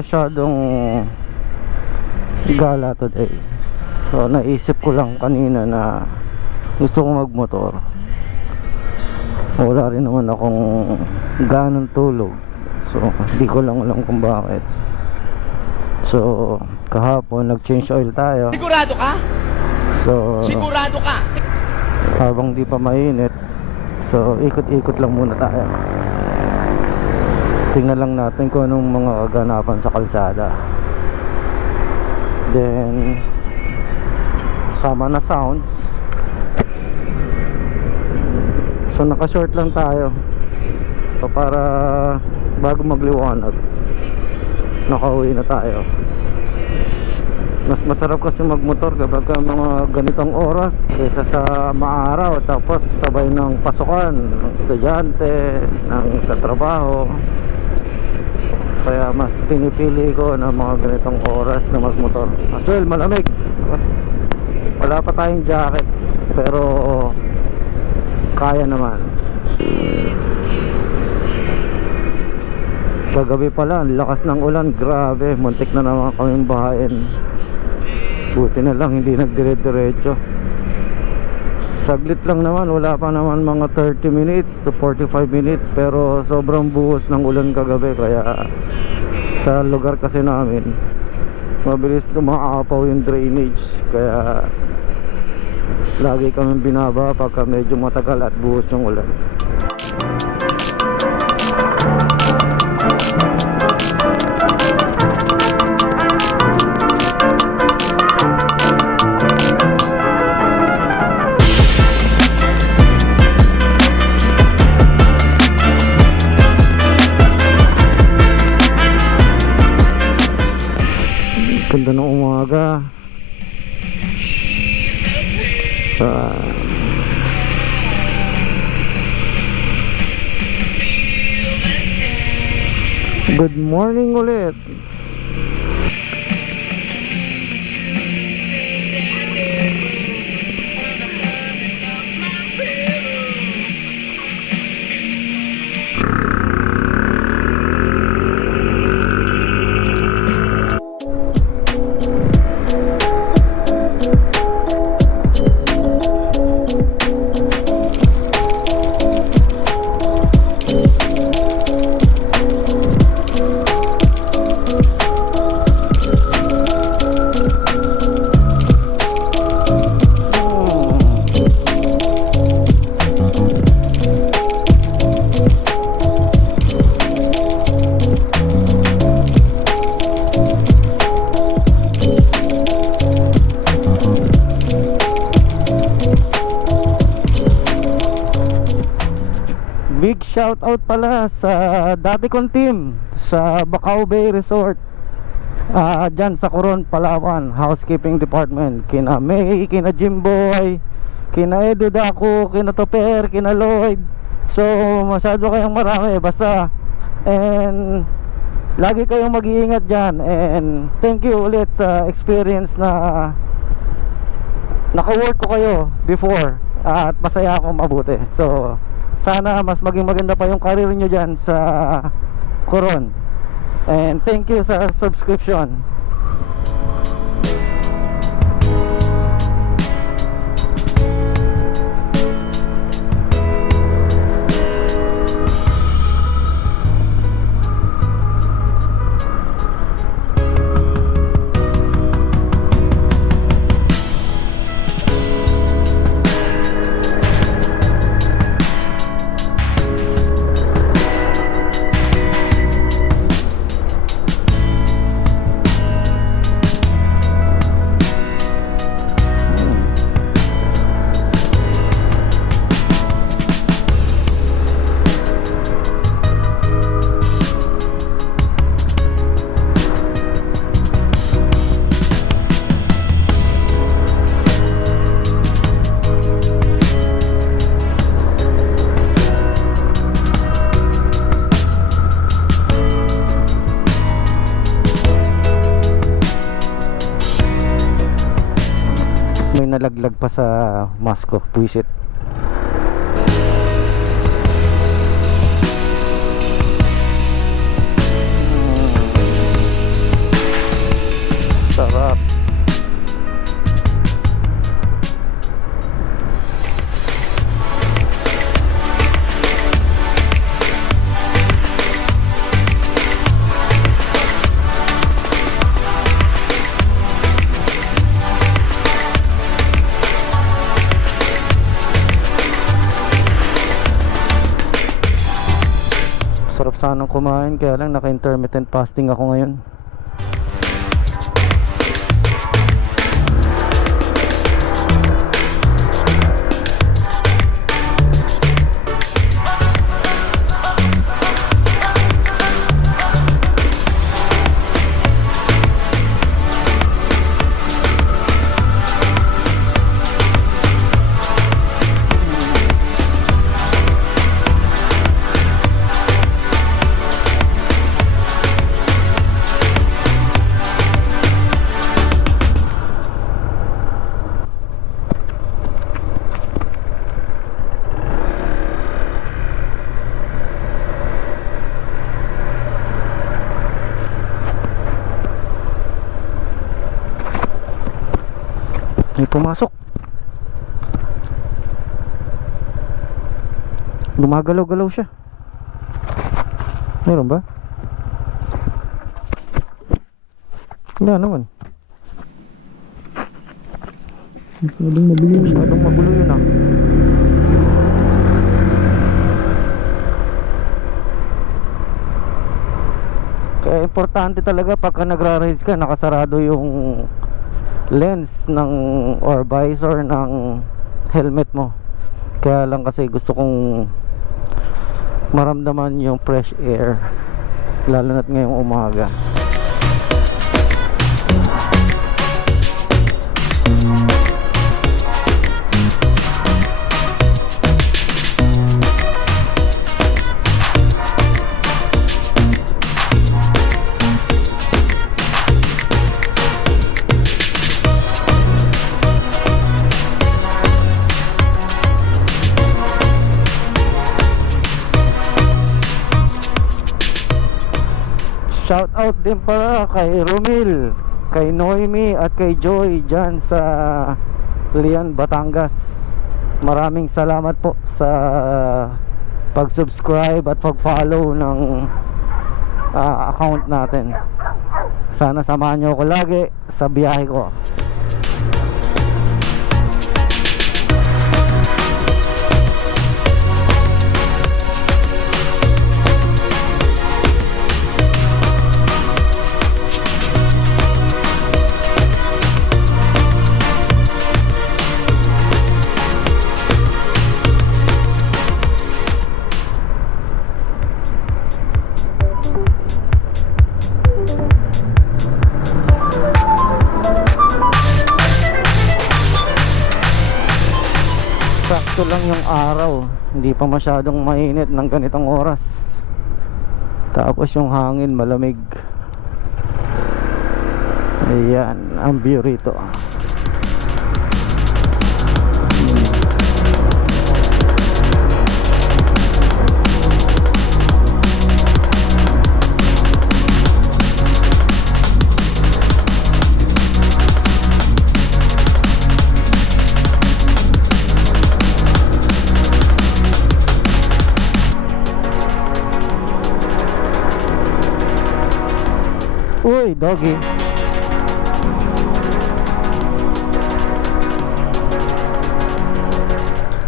masyadong gala today. So naisip ko lang kanina na gusto kong magmotor. Wala rin naman akong ganong tulog. So hindi ko lang alam kung bakit. So kahapon nag-change oil tayo. Sigurado ka? So Sigurado ka? habang di pa mainit, so ikot-ikot lang muna tayo. Tingnan lang natin kung anong mga kaganapan sa kalsada. Then sama na sounds. So naka-short lang tayo para bago magliwanag nakauwi na tayo. Mas masarap kasi magmotor kapag mga ganitong oras kaysa sa maaraw tapos sabay ng pasukan ng estudyante, ng katrabaho. Kaya mas pinipili ko na mga ganitong oras na magmotor. As well, malamig. Wala pa tayong jacket pero kaya naman. Kagabi pala, ang lakas ng ulan, grabe, muntik na naman kaming bahain. Buti na lang hindi nagdire-diretso. Saglit lang naman, wala pa naman mga 30 minutes to 45 minutes, pero sobrang buhos ng ulan kagabi. Kaya sa lugar kasi namin mabilis umaapaw yung drainage, kaya lagi kami binaba pagka medyo matagal at buhos yung ulan. Ganda ng umaga. Good morning ulit. Big shout out pala sa dati kong team sa Bacau Bay Resort, dyan sa Coron, Palawan, housekeeping department. Kina May, kina Jimboy, kina Edu Daco, kina Toper, kina Lloyd. So masyado kayong marami basta. And lagi kayong mag-iingat dyan. And thank you ulit sa experience na naka-work ko kayo before, at masaya akong mabuti. So sana mas maging maganda pa yung career nyo dyan sa Coron. And thank you sa subscription. Nalaglag pa sa mask ko, puwisit. sanang kumain, kaya lang naka-intermittent fasting ako ngayon. May pumasok. Gumagalaw-galaw siya. Meron ba? Wala naman. Masyadong magulo yun ah. Kaya importante talaga pagka nagra-rides ka, nakasarado yung lens ng or visor ng helmet mo. Kaya lang kasi gusto kong maramdaman yung fresh air, lalo na't ngayong umaga. Shout out din para kay Romil, kay Noemi at kay Joy dyan sa Leon, Batangas. Maraming salamat po sa pag-subscribe at pag-follow ng account natin. Sana samahan nyo ako lagi sa biyahe ko. Sakto lang yung araw, hindi pa masyadong mainit ng ganitong oras. Tapos yung hangin malamig. Ayan, ang view rito. Uy, doggy.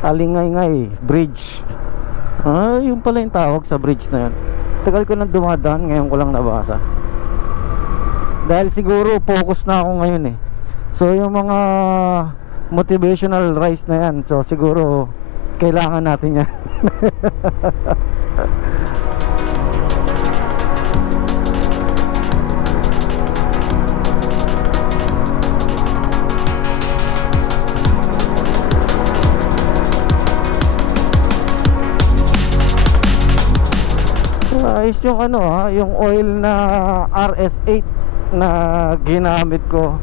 Alingay-ngay bridge. Yung pala yung tawag sa bridge na yun. Tagal ko nang dumadaan, ngayon ko lang nabasa. Dahil siguro focus na ako ngayon eh. So yung mga motivational rides na yan, so siguro kailangan natin yan. Ayos yung yung oil na RS8 na ginamit ko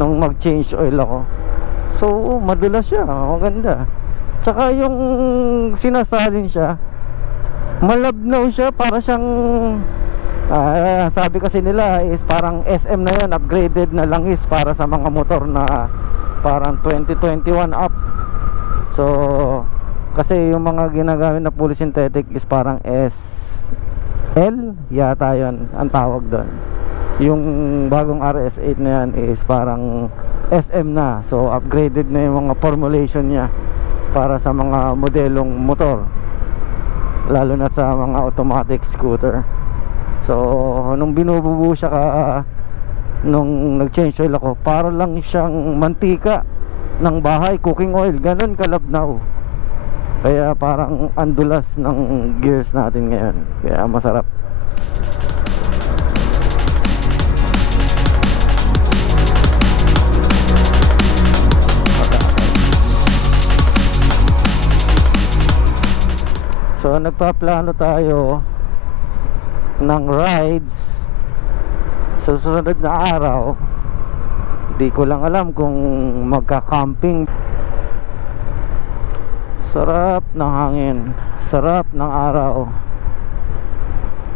nung mag-change oil ako. So madulas siya, maganda. Tsaka yung sinasalin siya, malabnaw siya, para siyang sabi kasi nila is parang SM na yun, upgraded na langis para sa mga motor na parang 2021 up. So kasi yung mga ginagamit na fully synthetic is parang SL yata yun ang tawag doon. Yung bagong RS8 na yan is parang SM na. So upgraded na yung mga formulation niya para sa mga modelong motor. lalo na sa mga automatic scooter. So nung binububu siya nung nag-change oil ako, para lang siyang mantika ng bahay, cooking oil, ganun kalabnaw. Kaya parang andulas ng gears natin ngayon, kaya masarap. So nagpaplano tayo ng rides sa susunod na araw. Di ko lang alam kung magka-camping. Sarap ng hangin, sarap ng araw,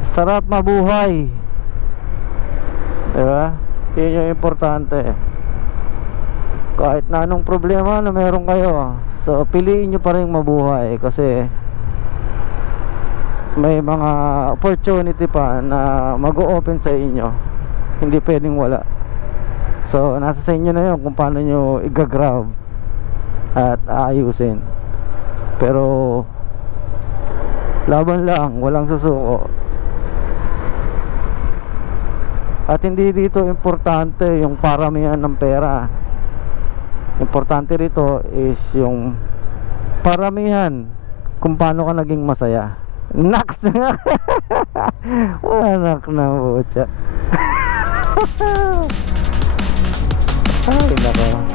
sarap mabuhay, diba? Yun yung importante. Kahit na anong problema na meron kayo, so piliin nyo pa rin mabuhay. Kasi may mga opportunity pa na mag-o-open sa inyo, hindi pwedeng wala. So nasa sa inyo na yun kung paano nyo i-grab at aayusin. Pero laban lang, walang susuko. At hindi dito importante yung paramihan ng pera. Importante rito is yung paramihan kung paano ka naging masaya. Nak na anak na butya. Ay nako.